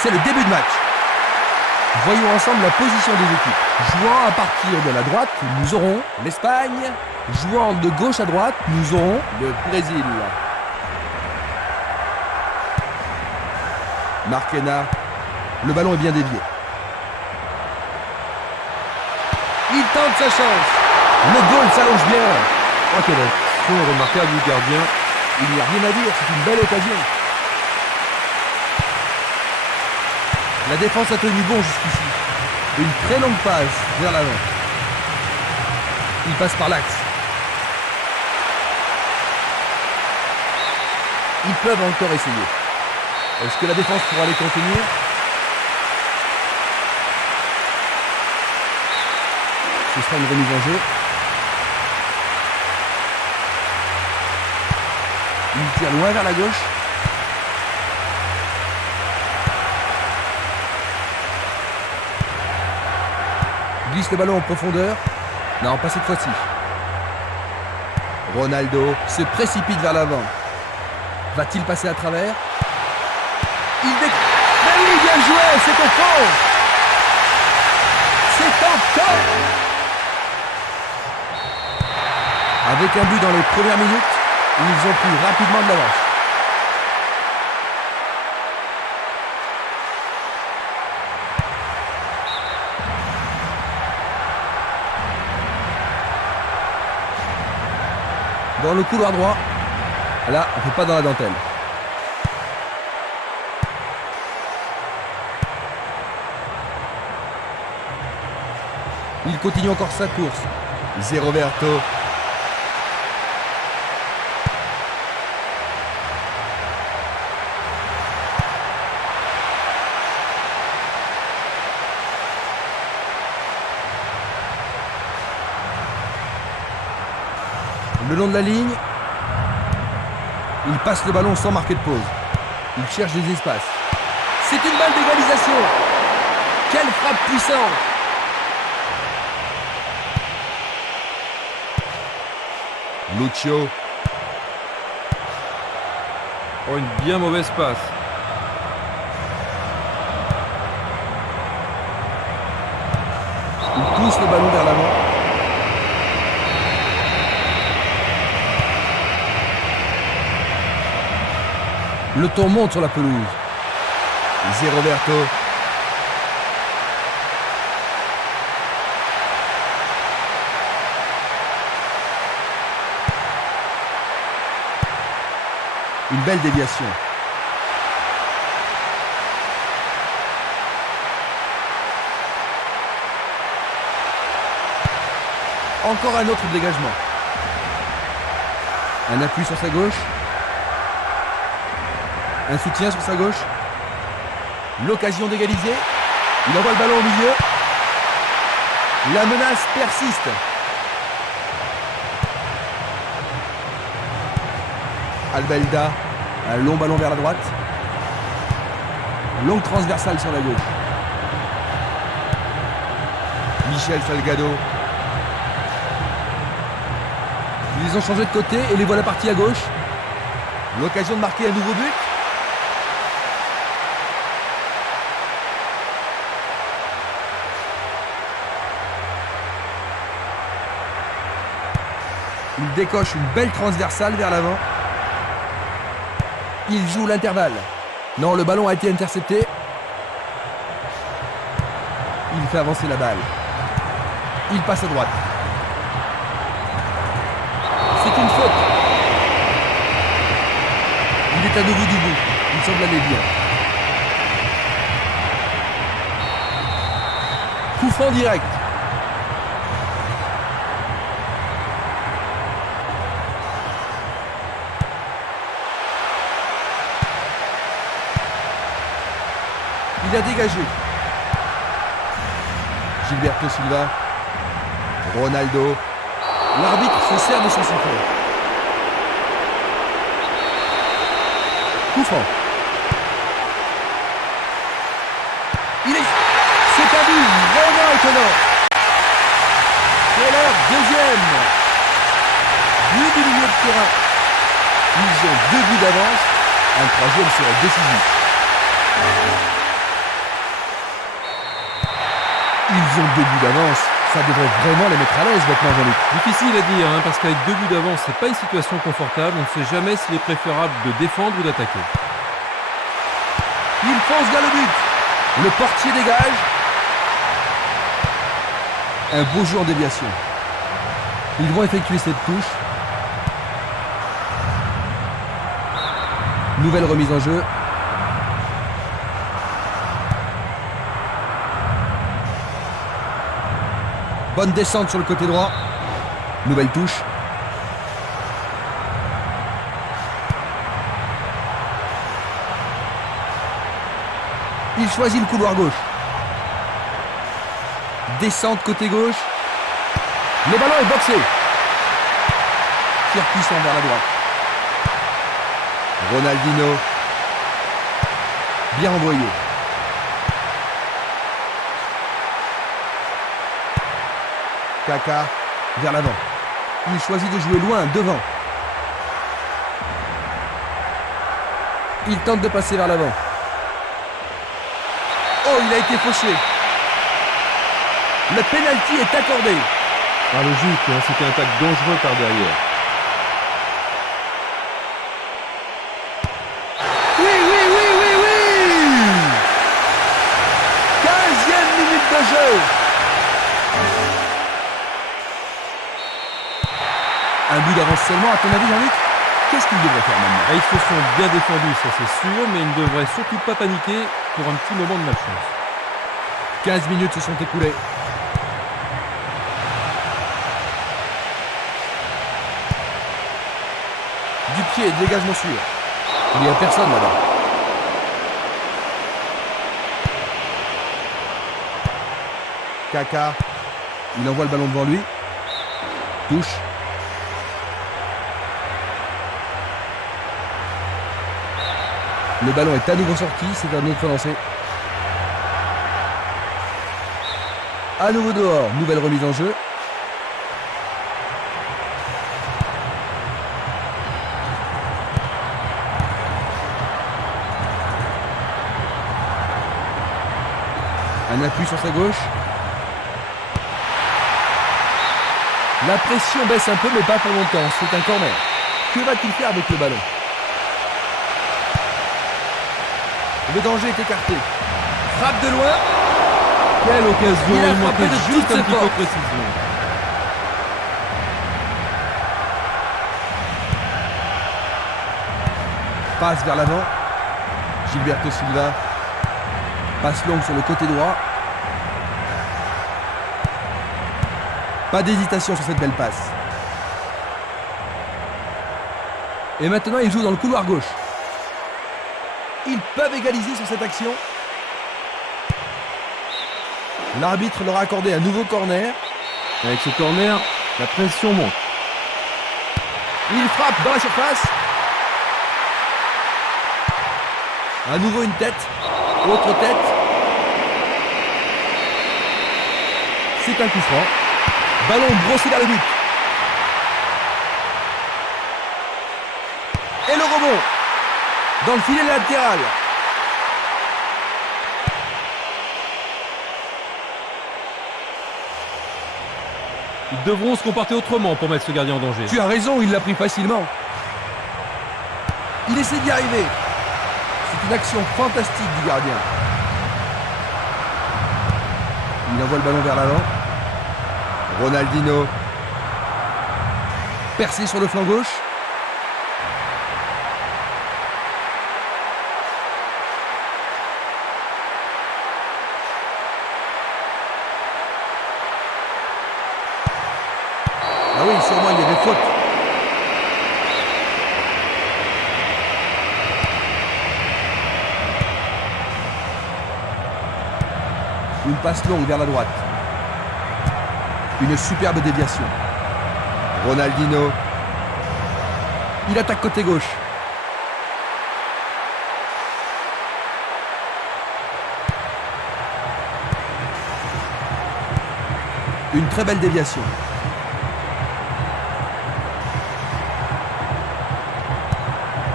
C'est le début de match. Voyons ensemble la position des équipes. Jouant à partir de la droite, nous aurons l'Espagne. Jouant de gauche à droite, nous aurons le Brésil. Marquena. Le ballon est bien dévié. Il tente sa chance. Le goal s'allonge bien. Oh, quelle action remarquable du gardien. Il n'y a rien à dire, c'est une belle occasion. La défense a tenu bon jusqu'ici. Une très longue passe vers l'avant. Il passe par l'axe. Ils peuvent encore essayer. Est-ce que la défense pourra les contenir? Ce sera une remise en jeu. Il tire loin vers la gauche. Glisse le ballon en profondeur. Non, pas cette fois-ci. Ronaldo se précipite vers l'avant. Va-t-il passer à travers? Mais oui, bien joué, c'est au fond. C'est encore. Avec un but dans les premières minutes, ils ont pris rapidement de l'avance. Dans le couloir droit, là, on ne fait pas dans la dentelle. Il continue encore sa course. Zé Roberto. Le long de la ligne, il passe le ballon sans marquer de pause. Il cherche des espaces. C'est une balle d'égalisation. Quelle frappe puissante. Lucio. Oh, une bien mauvaise passe. Il pousse le ballon vers l'avant. Le ton monte sur la pelouse. Zé Roberto. Une belle déviation. Encore un autre dégagement. Un appui sur sa gauche. Un soutien sur sa gauche. L'occasion d'égaliser. Il envoie le ballon au milieu. La menace persiste. Albelda. Un long ballon vers la droite. Longue transversale sur la gauche. Michel Salgado. Ils ont changé de côté et les voilà partis à gauche. L'occasion de marquer un nouveau but. Il décoche une belle transversale vers l'avant. Il joue l'intervalle. Non, le ballon a été intercepté. Il fait avancer la balle. Il passe à droite. C'est une faute. Il est à nouveau debout. Il semble aller bien. Coup franc direct. Il a dégagé. Gilberto Silva. Ronaldo. L'arbitre se sert de son sifflet. Coup franc. C'est un but vraiment étonnant. C'est leur deuxième but du milieu de terrain. Ils ont 2 buts d'avance. Un troisième serait décisif. Ils ont 2 buts d'avance. Ça devrait vraiment les mettre à l'aise maintenant, Jean-Luc. Difficile à dire, hein, parce qu'avec 2 buts d'avance, c'est pas une situation confortable. On ne sait jamais s'il est préférable de défendre ou d'attaquer. Il fonce vers le but. Le portier dégage. Un beau jeu en déviation. Ils vont effectuer cette touche. Nouvelle remise en jeu. Bonne descente sur le côté droit. Nouvelle touche. Il choisit le couloir gauche. Descente côté gauche. Le ballon est boxé. Tir puissant vers la droite. Ronaldinho. Bien envoyé. Kaka vers l'avant. Il choisit de jouer loin, devant. Il tente de passer vers l'avant. Oh, il a été fauché. Le penalty est accordé. Ah, logique, hein, c'était un tacle dangereux par derrière. Oui, oui, oui, oui, oui. 15e minute de jeu. Un but d'avance seulement, à ton avis, Jean-Luc? Qu'est-ce qu'il devrait faire maintenant? Ah, ils se sont bien défendus, ça c'est sûr, mais ils ne devraient surtout pas paniquer pour un petit moment de malchance. 15 minutes se sont écoulées. Du pied, dégagement sûr. Il n'y a personne là-bas. Kaka. Il envoie le ballon devant lui. Touche. Le ballon est à nouveau sorti, c'est un autre lancé. À nouveau dehors, nouvelle remise en jeu. Un appui sur sa gauche. La pression baisse un peu, mais pas pour longtemps. C'est un corner. Que va-t-il faire avec le ballon? Le danger est écarté. Frappe de loin. Quelle occasion, Il a il frappé manquait de juste toutes un ses petit peu de forces. précision. Passe vers l'avant. Gilberto Silva. Passe longue sur le côté droit. Pas d'hésitation sur cette belle passe. Et maintenant, il joue dans le couloir gauche. Ils peuvent égaliser sur cette action. L'arbitre leur a accordé un nouveau corner. Avec ce corner, la pression monte. Il frappe dans la surface. À nouveau une tête. Autre tête. C'est un coup franc. Ballon brossé vers le but. Et le rebond. Dans le filet latéral. Ils devront se comporter autrement pour mettre ce gardien en danger. Tu as raison, il l'a pris facilement. Il essaie d'y arriver. C'est une action fantastique du gardien. Il envoie le ballon vers l'avant. Ronaldinho. Percé sur le flanc gauche. Ah oui, sûrement il y avait faute. Une passe longue vers la droite. Une superbe déviation. Ronaldinho. Il attaque côté gauche. Une très belle déviation.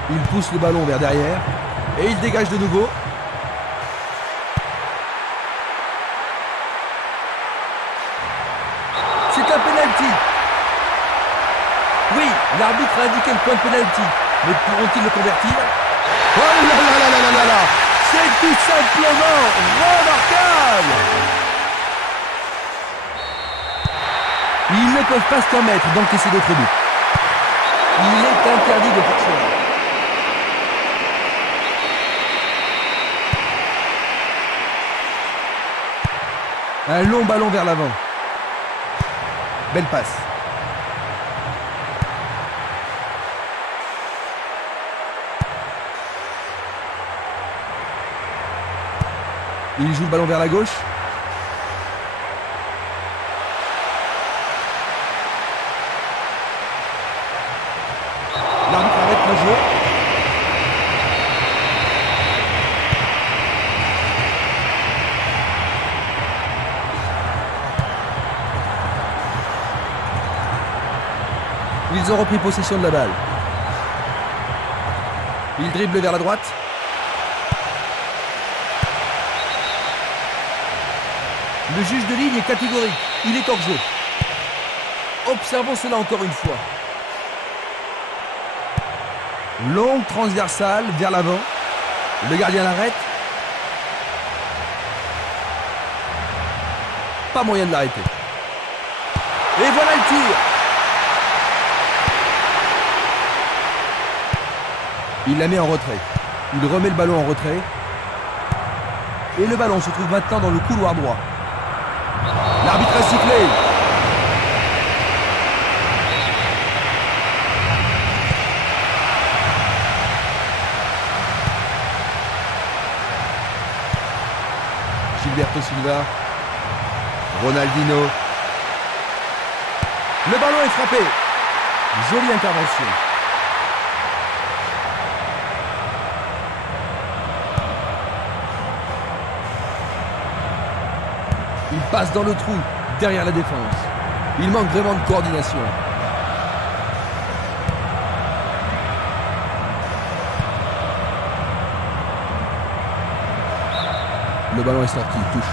Il pousse le ballon vers derrière et il dégage de nouveau. L'arbitre a indiqué le point de pénalty, mais pourront-ils le convertir? Oh là là là là là là là! C'est tout simplement remarquable! Ils ne peuvent pas se permettre d'encaisser d'autres buts. Il est interdit de poursuivre. Un long ballon vers l'avant. Belle passe. Il joue le ballon vers la gauche. L'arbitre arrête le jeu. Ils ont repris possession de la balle. Il dribble vers la droite. Le juge de ligne est catégorique. Il est hors jeu. Observons cela encore une fois. Longue transversale vers l'avant. Le gardien l'arrête. Pas moyen de l'arrêter. Et voilà le tir. Il la met en retrait. Il remet le ballon en retrait. Et le ballon se trouve maintenant dans le couloir droit. L'arbitre a sifflé. Gilberto Silva. Ronaldinho. Le ballon est frappé. Jolie intervention. Il passe dans le trou, derrière la défense. Il manque vraiment de coordination. Le ballon est sorti, il touche.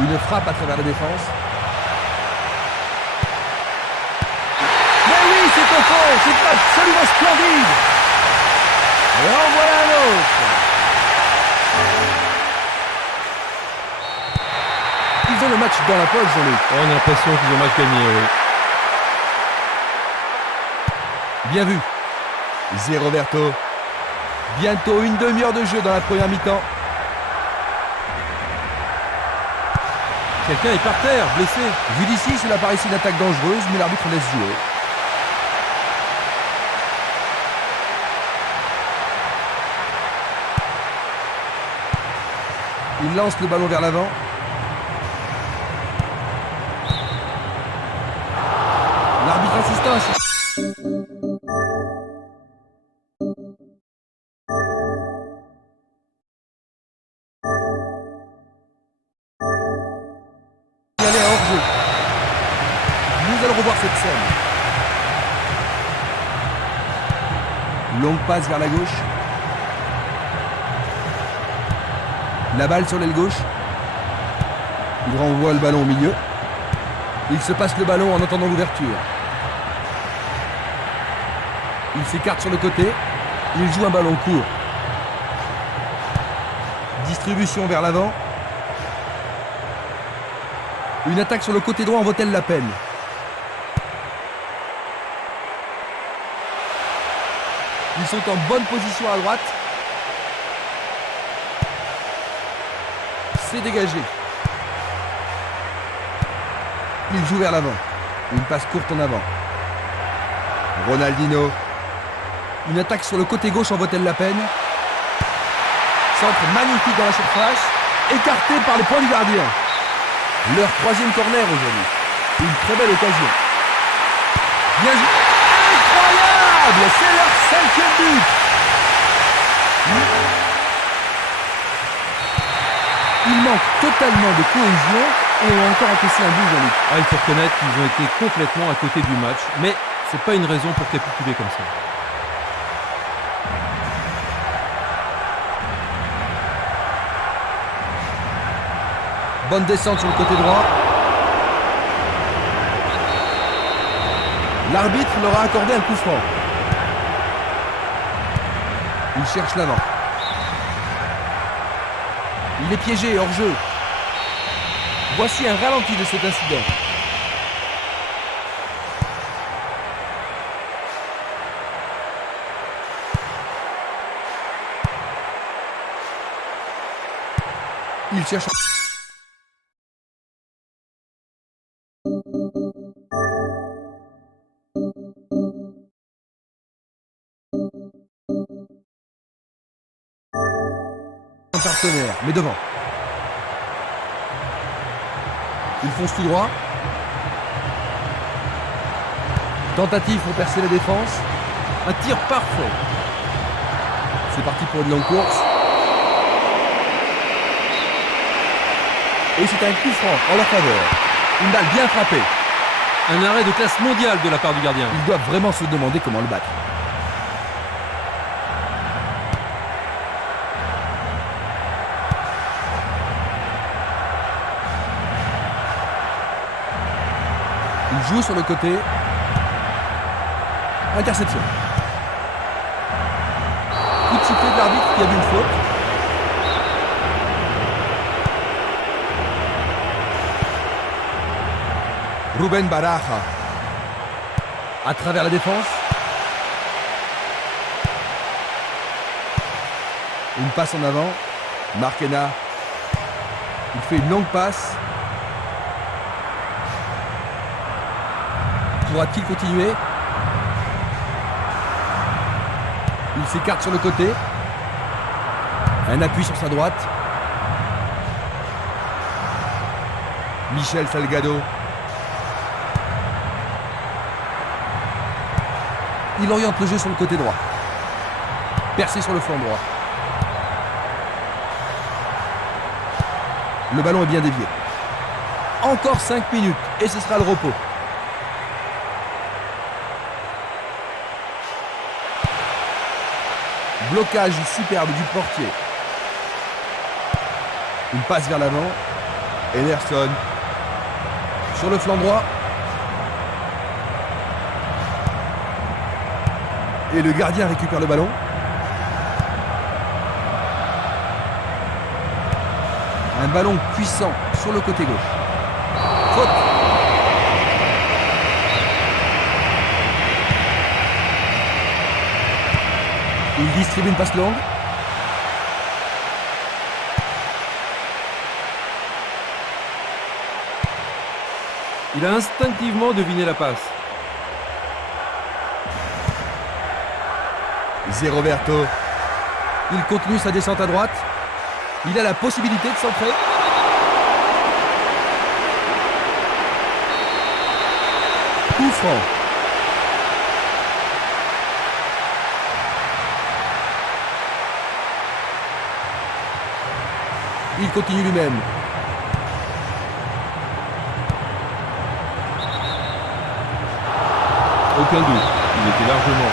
Une frappe à travers la défense. Mais oui, c'est au fond, c'est absolument splendide. Et en voilà un autre. Ils ont le match dans la poche, Jean-Luc. On a l'impression qu'ils ont match gagné, oui. Bien vu. Zéro Verto. Bientôt une demi-heure de jeu dans la première mi-temps. Quelqu'un est par terre, blessé. Vu d'ici, cela paraissait une attaque dangereuse, mais l'arbitre laisse jouer. Il lance le ballon vers l'avant. L'arbitre assistant. Il allait hors jeu. Nous allons revoir cette scène. Longue passe vers la gauche. La balle sur l'aile gauche. Il renvoie le ballon au milieu. Il se passe le ballon en entendant l'ouverture. Il s'écarte sur le côté. Il joue un ballon court. Distribution vers l'avant. Une attaque sur le côté droit en vaut-elle la peine? Ils sont en bonne position à droite. C'est dégagé. Il joue vers l'avant. Une passe courte en avant. Ronaldinho. Une attaque sur le côté gauche en vaut-elle la peine? Centre magnifique dans la surface. Écarté par le point du gardien. Leur troisième corner aujourd'hui. Une très belle occasion. Bien joué. Incroyable! C'est leur 5e but. Il manque totalement de cohésion et ont encore encaissé un but, Jean-Luc. Ah, il faut reconnaître qu'ils ont été complètement à côté du match, mais c'est pas une raison pour capituler comme ça. Bonne descente sur le côté droit. L'arbitre leur a accordé un coup franc. Il cherche l'avant. Il est piégé, hors jeu. Voici un ralenti de cet incident. Il cherche... un partenaire, mais devant. Il fonce tout droit. Tentative pour percer la défense. Un tir parfait. C'est parti pour une longue course. Et c'est un coup franc en leur faveur. Une balle bien frappée. Un arrêt de classe mondiale de la part du gardien. Ils doivent vraiment se demander comment le battre. Il joue sur le côté. Interception. Coup de sifflet de l'arbitre qui a vu une faute. Rubén Baraja. À travers la défense. Une passe en avant. Marquena. Il fait une longue passe. Pourra-t-il continuer? Il s'écarte sur le côté. Un appui sur sa droite. Michel Salgado. Il oriente le jeu sur le côté droit. Percé sur le flanc droit. Le ballon est bien dévié. Encore 5 minutes et ce sera le repos. Blocage superbe du portier. Une passe vers l'avant. Enerson. Sur le flanc droit. Et le gardien récupère le ballon. Un ballon puissant sur le côté gauche. Faute. Il distribue une passe longue. Il a instinctivement deviné la passe. Zé Roberto. Il continue sa descente à droite. Il a la possibilité de centrer. Coup franc. Il continue lui-même. Aucun doute, il était largement.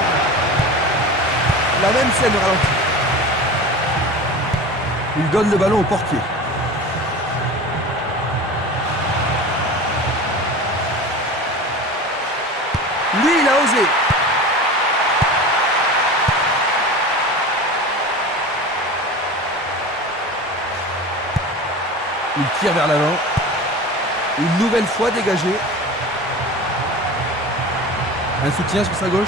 La même scène au ralenti. Il donne le ballon au portier. Lui, il a osé. Il tire vers l'avant. Une nouvelle fois dégagé. Un soutien sur sa gauche.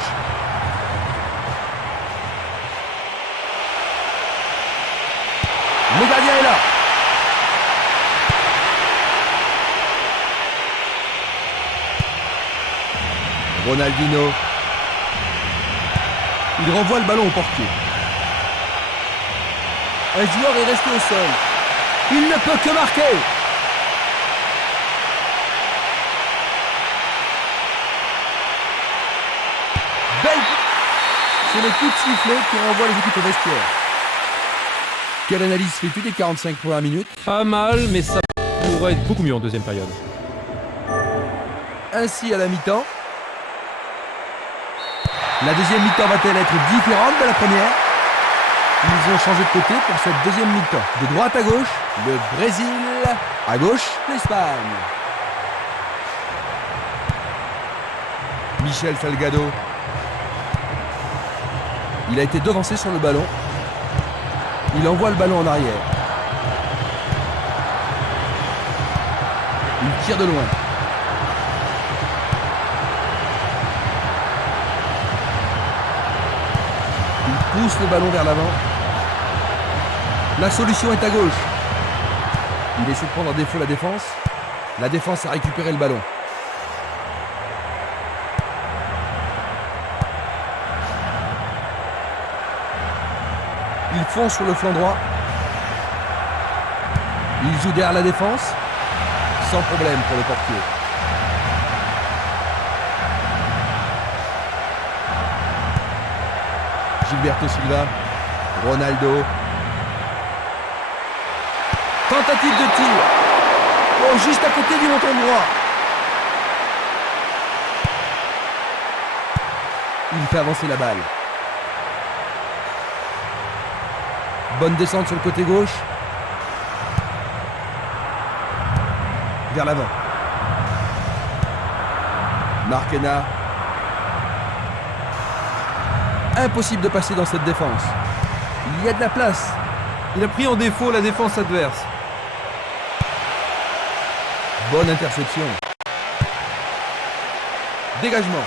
Le gardien est là. Ronaldinho. Il renvoie le ballon au portier. Un joueur est resté au sol. Il ne peut que marquer. Belle. C'est le coup de sifflet qui renvoie les équipes au vestiaire. Quelle analyse fais-tu des 45 premières minutes? Pas mal, mais ça pourrait être beaucoup mieux en deuxième période. Ainsi à la mi-temps. La deuxième mi-temps va-t-elle être différente de la première? Ils ont changé de côté pour cette deuxième mi-temps. De droite à gauche, le Brésil. À gauche, l'Espagne. Michel Salgado. Il a été devancé sur le ballon. Il envoie le ballon en arrière. Il tire de loin. Il pousse le ballon vers l'avant. La solution est à gauche. Il essaie de prendre en défaut la défense. La défense a récupéré le ballon. Il fonce sur le flanc droit. Il joue derrière la défense. Sans problème pour le portier. Gilberto Silva. Ronaldo. Tentative de tir. Oh, juste à côté du montant droit. Il fait avancer la balle. Bonne descente sur le côté gauche. Vers l'avant. Marquena. Impossible de passer dans cette défense. Il y a de la place. Il a pris en défaut la défense adverse. Bonne interception. Dégagement.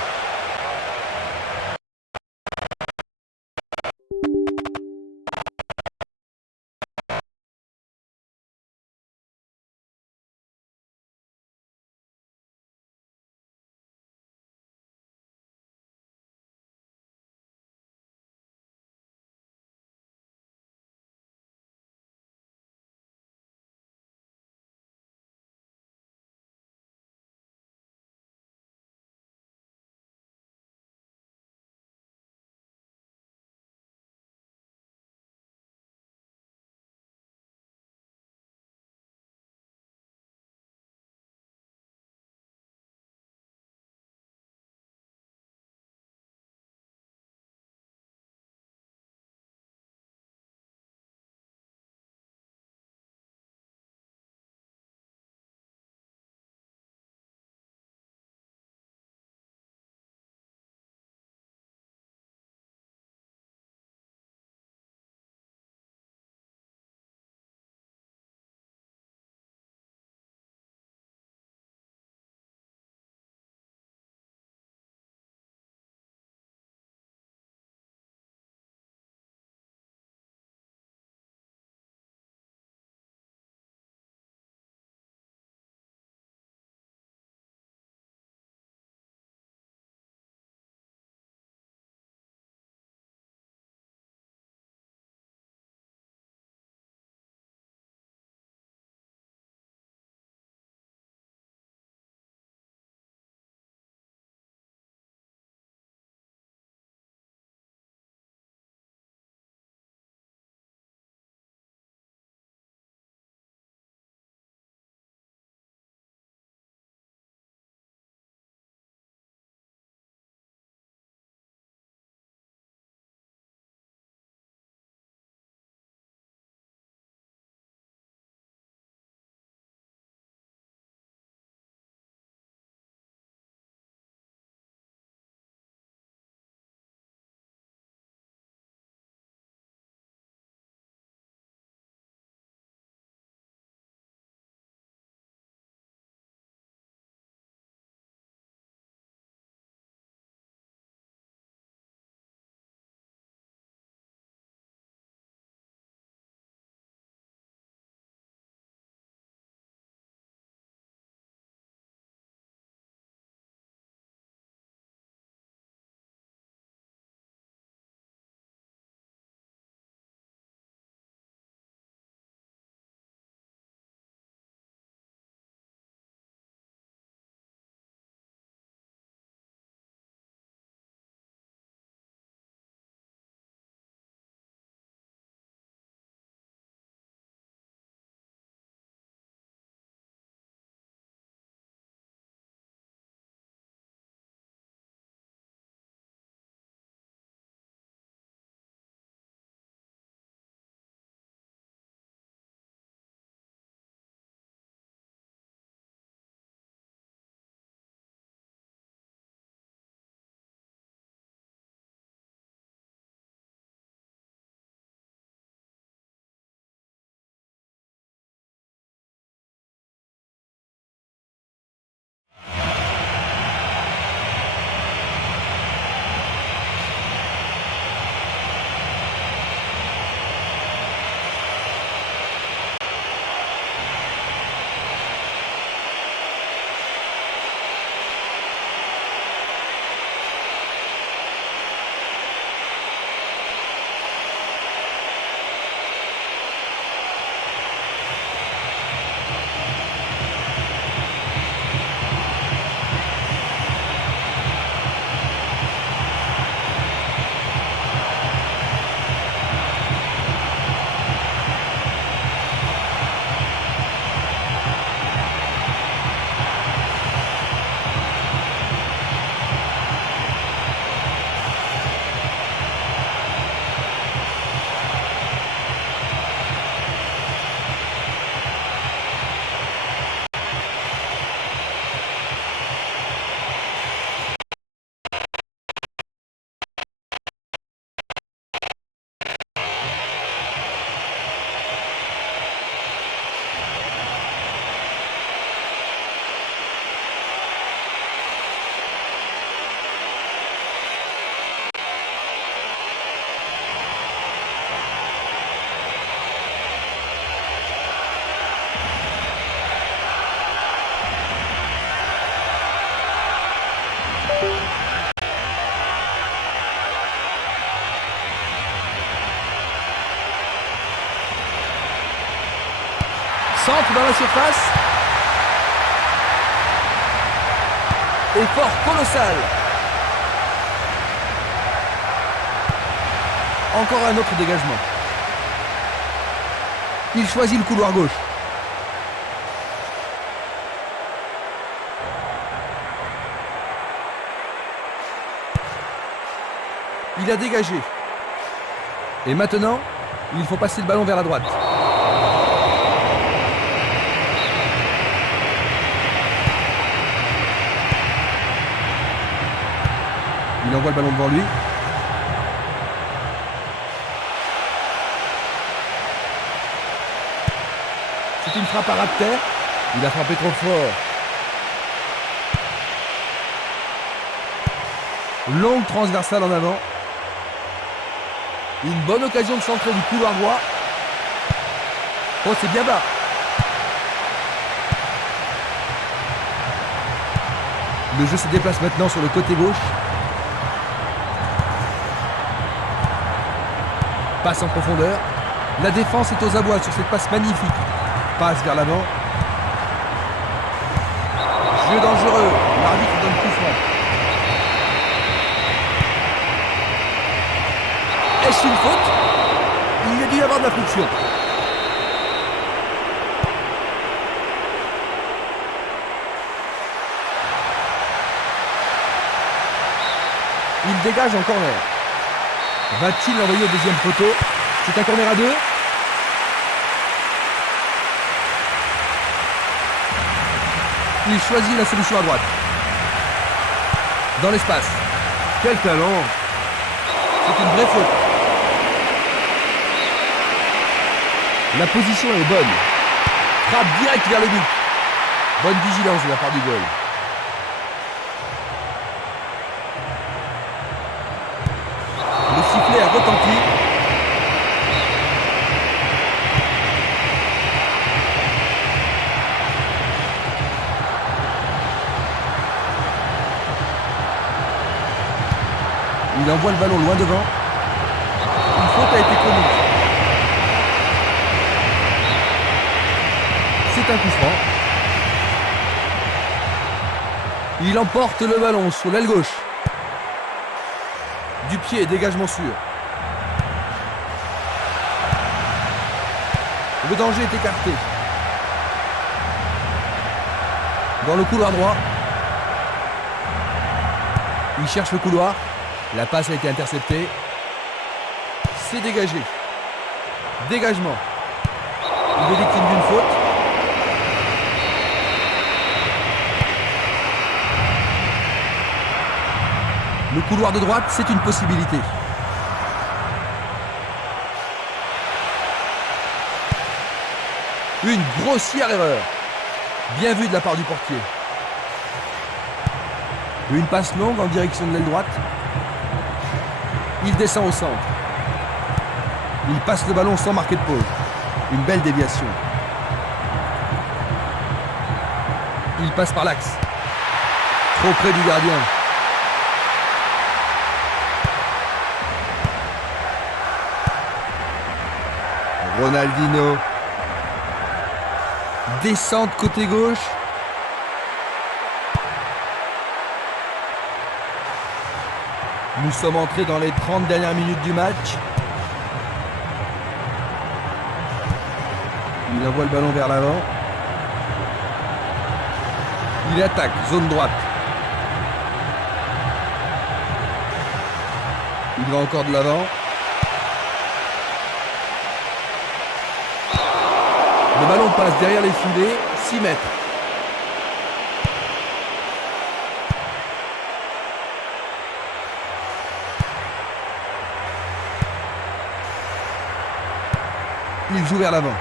Centre dans la surface. Effort colossal. Encore un autre dégagement. Il choisit le couloir gauche. Il a dégagé. Et maintenant, il faut passer le ballon vers la droite. Il envoie le ballon devant lui. C'est une frappe à ras de terre. Il a frappé trop fort. Longue transversale en avant. Une bonne occasion de centrer du couloir droit. Oh, c'est bien bas. Le jeu se déplace maintenant sur le côté gauche. Passe en profondeur. La défense est aux abois sur cette passe magnifique. Passe vers l'avant. Jeu dangereux. L'arbitre donne coup franc. Est-ce une faute? Il y a dû y avoir de la friction. Il dégage en corner. Va-t-il l'envoyer au deuxième poteau? C'est un corner à 2. Il choisit la solution à droite. Dans l'espace. Quel talent! C'est une vraie faute. La position est bonne. Frappe direct vers le but. Bonne vigilance de la part du goal. Le sifflet a retenti. Il envoie le ballon loin devant. Une faute a été commise. C'est un coup franc. Il emporte le ballon sur l'aile gauche. Du pied, dégagement sûr. Le danger est écarté. Dans le couloir droit. Il cherche le couloir. La passe a été interceptée. C'est dégagé. Dégagement. Il est victime d'une faute. Le couloir de droite, c'est une possibilité. Une grossière erreur. Bien vu de la part du portier. Une passe longue en direction de l'aile droite. Il descend au centre. Il passe le ballon sans marquer de pause. Une belle déviation. Il passe par l'axe. Trop près du gardien. Ronaldinho. Descente côté gauche. Nous sommes entrés dans les 30 dernières minutes du match. Il envoie le ballon vers l'avant. Il attaque, zone droite. Il va encore de l'avant. Le ballon passe derrière les filets, 6 mètres. Il joue vers l'avant.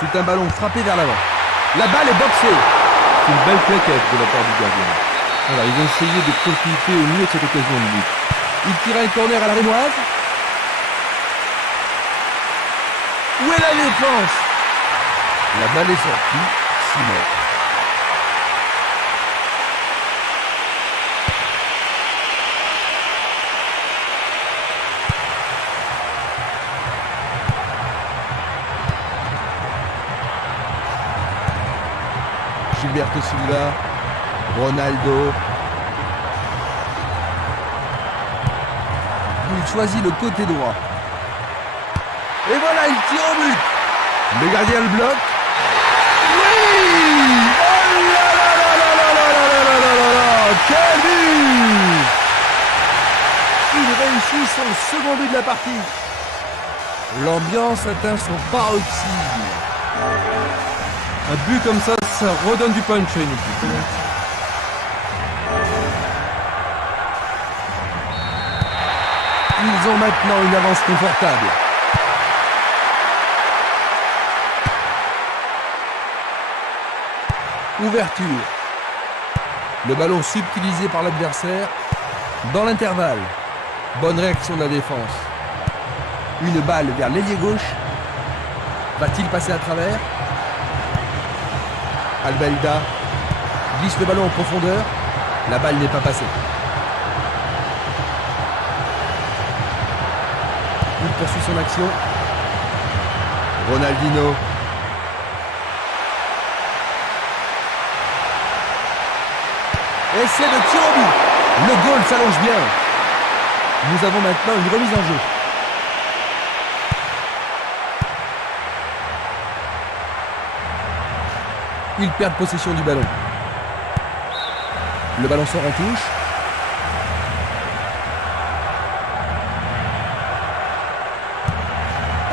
C'est un ballon frappé vers l'avant. La balle est boxée. C'est une belle plaquette de la part du gardien. Voilà, ils ont essayé de profiter au mieux de cette occasion de but. Il tire un corner à la rémoise. Où est la défense? La balle est sortie, 6 mètres. Gilberto Silva. Ronaldo. Il choisit le côté droit. Et voilà, il tire au but. Le gardien le bloque. Oui! Oh là là là là là là là là là là là! Quel but! Il réussit son second but de la partie. L'ambiance atteint son paroxysme. Un but comme ça redonne du punch à une équipe. Ils ont maintenant une avance confortable. Ouverture. Le ballon subtilisé par l'adversaire. Dans l'intervalle. Bonne réaction de la défense. Une balle vers l'ailier gauche. Va-t-il passer à travers? Albelda glisse le ballon en profondeur. La balle n'est pas passée. Il poursuit son action. Ronaldinho. Essai de tir au but. Le goal s'allonge bien. Nous avons maintenant une remise en jeu. Ils perdent possession du ballon. Le ballon sort en touche.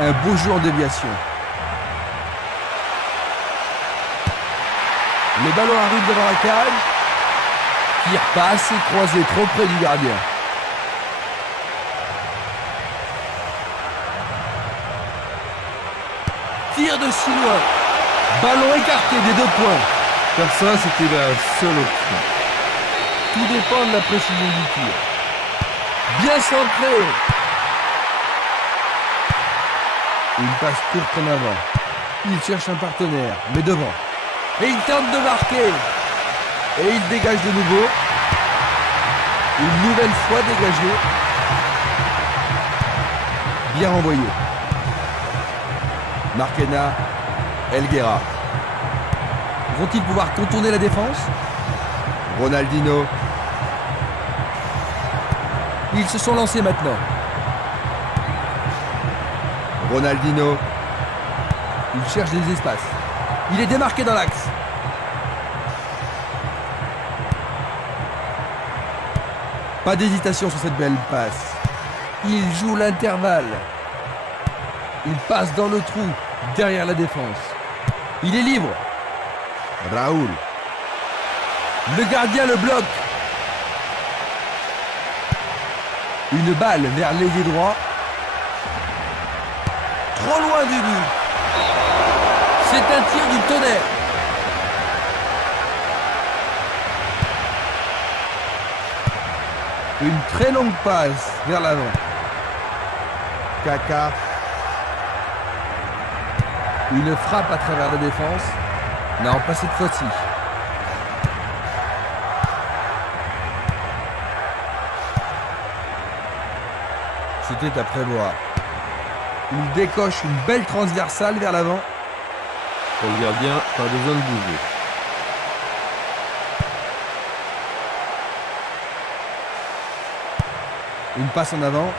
Un beau jeu en déviation. Le ballon arrive devant la cage. Tir pas assez croisé, trop près du gardien. Tir de si loin. Ballon écarté des 2 points. Faire ça, c'était la seule option. Tout dépend de la précision du tir. Bien centré. Une passe courte en avant. Il cherche un partenaire, mais devant. Et il tente de marquer. Et il dégage de nouveau. Une nouvelle fois dégagé. Bien renvoyé. Marquena, Elguera. Vont-ils pouvoir contourner la défense? Ronaldinho. Ils se sont lancés maintenant. Ronaldinho. Il cherche des espaces. Il est démarqué dans l'axe. Pas d'hésitation sur cette belle passe. Il joue l'intervalle. Il passe dans le trou, derrière la défense. Il est libre. Raoul. Le gardien le bloque. Une balle vers l'ailier droit. Trop loin du but. C'est un tir du tonnerre. Une très longue passe vers l'avant. Kaka. Une frappe à travers la défense. Non, pas cette fois-ci. C'était à prévoir. Il décoche une belle transversale vers l'avant. Pour le gardien, pas besoin de bouger. Une passe en avant.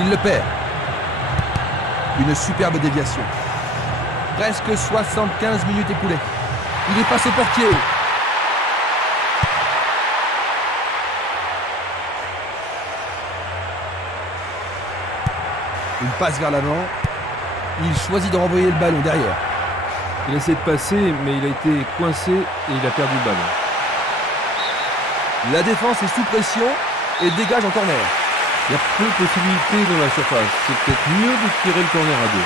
Il le perd. Une superbe déviation. Presque 75 minutes écoulées. Il est passé au portier. Une passe vers l'avant. Il choisit de renvoyer le ballon derrière. Il essaie de passer, mais il a été coincé et il a perdu le ballon. La défense est sous pression et dégage en corner. Il y a peu de possibilités dans la surface. C'est peut-être mieux de tirer le corner à 2.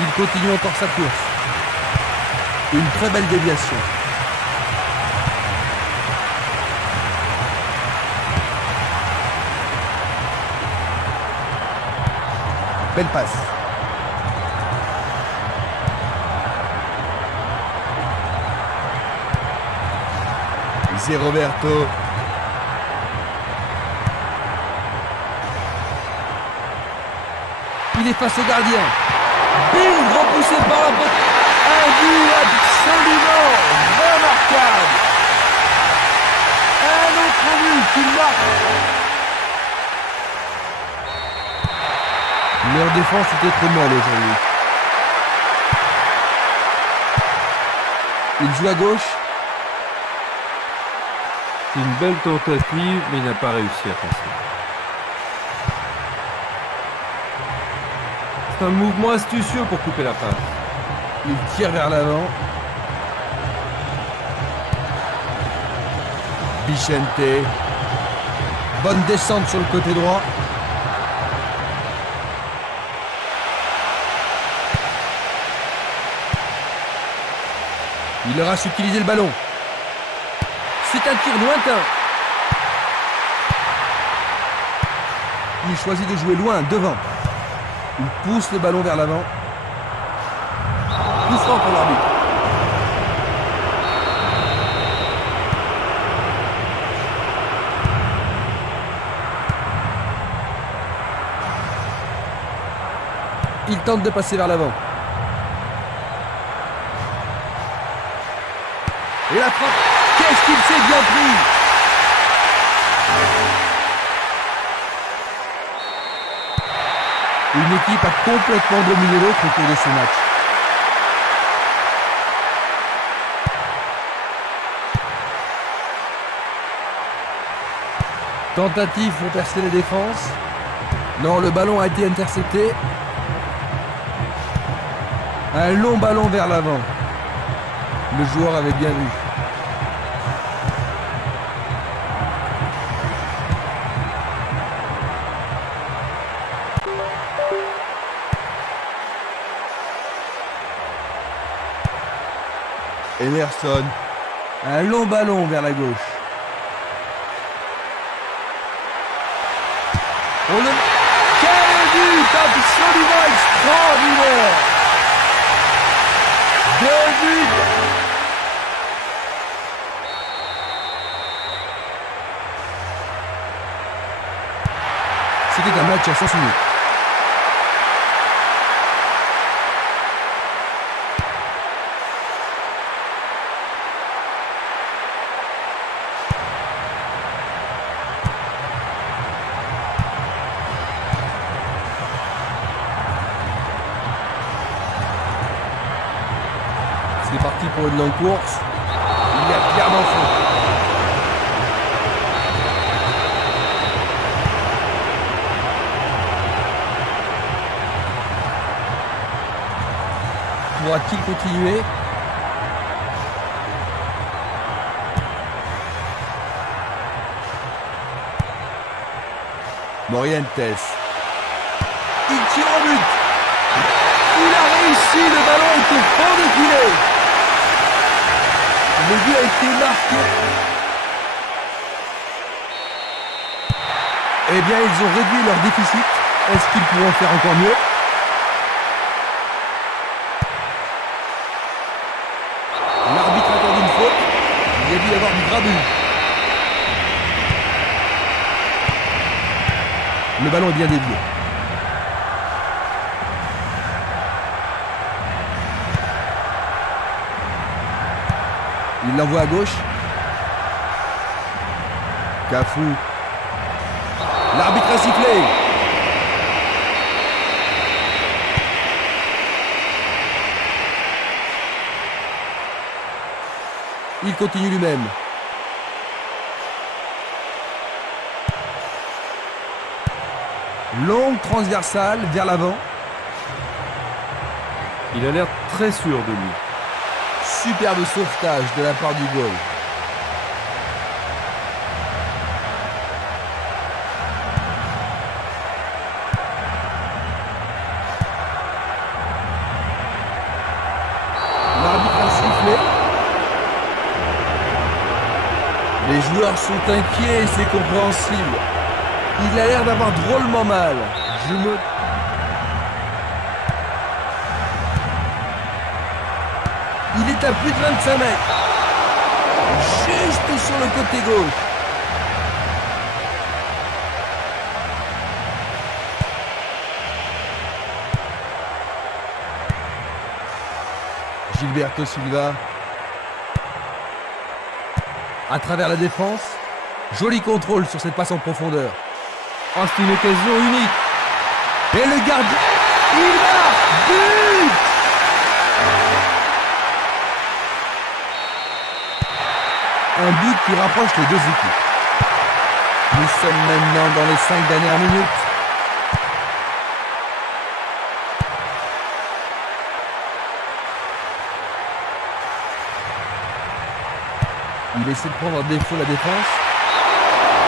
Il continue encore sa course. Une très belle déviation. Belle passe. C'est Roberto. Il est face au gardien. Bing, repoussé par la botte. Un but absolument remarquable. Un autre but qui marque. Leur défense était trop molle aujourd'hui. Il joue à gauche. C'est une belle tentative, mais il n'a pas réussi à passer. C'est un mouvement astucieux pour couper la passe. Il tire vers l'avant. Vicente. Bonne descente sur le côté droit. Il aura su utiliser le ballon. C'est un tir lointain. Il choisit de jouer loin, devant. Il pousse le ballon vers l'avant. Coup franc pour l'arbitre. Il tente de passer vers l'avant. Et la frappe. Qu'est-ce qu'il s'est bien pris! Une équipe a complètement dominé l'autre au cours de ce match. Tentative pour percer les défenses. Non, le ballon a été intercepté. Un long ballon vers l'avant. Le joueur avait bien vu. Emerson. Un long ballon vers la gauche. Quel but absolument extraordinaire! 2 buts! C'était un match à sens unique. C'est parti pour une longue course. Il y a clairement faute. Pourra-t-il continuer? Morientes. Il tire au but. Il a réussi, le ballon est au fond du filet. Le but a été marqué. Eh bien, ils ont réduit leur déficit. Est-ce qu'ils pourront faire encore mieux? L'arbitre accorde une faute. Il y a dû y avoir du grabuge. Le ballon est bien dévié. Il l'envoie à gauche. Cafou. L'arbitre a sifflé. Il continue lui-même. Longue transversale vers l'avant. Il a l'air très sûr de lui. Superbe sauvetage de la part du goal. L'arbitre a sifflé. Les joueurs sont inquiets et c'est compréhensible. Il a l'air d'avoir drôlement mal. Il est à plus de 25 mètres. juste sur le côté gauche. Gilberto Silva. À travers la défense. Joli contrôle sur cette passe en profondeur. Oh, c'est une occasion unique. Et le gardien, il marque! But! Un but qui rapproche les deux équipes. Nous sommes maintenant dans les 5 dernières minutes. Il essaie de prendre à défaut la défense.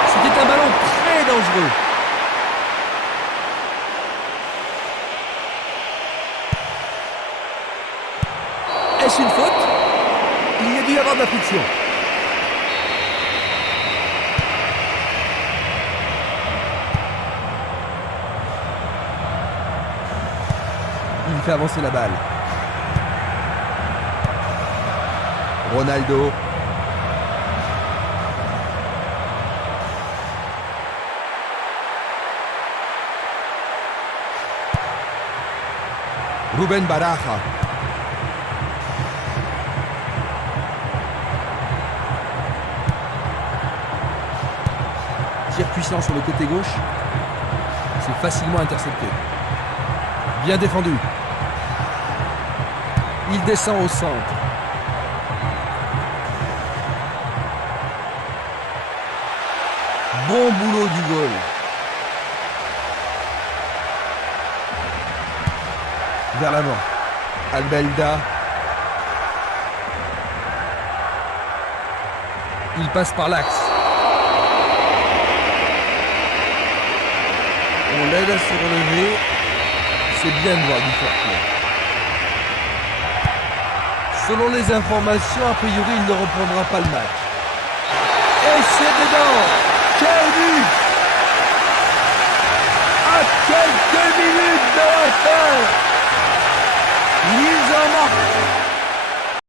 C'était un ballon très dangereux. Est-ce une faute? Il y a dû y avoir de la friction. Il fait avancer la balle. Ronaldo. Rubén Baraja. Tir puissant sur le côté gauche. C'est facilement intercepté. Bien défendu. Il descend au centre. Bon boulot du goal. Vers l'avant. Albelda. Il passe par l'axe. On l'aide à se relever. C'est bien de voir du fair play. Selon les informations, a priori, il ne reprendra pas le match. Et c'est dedans. Quel but! À quelques minutes de la fin, ils en marquent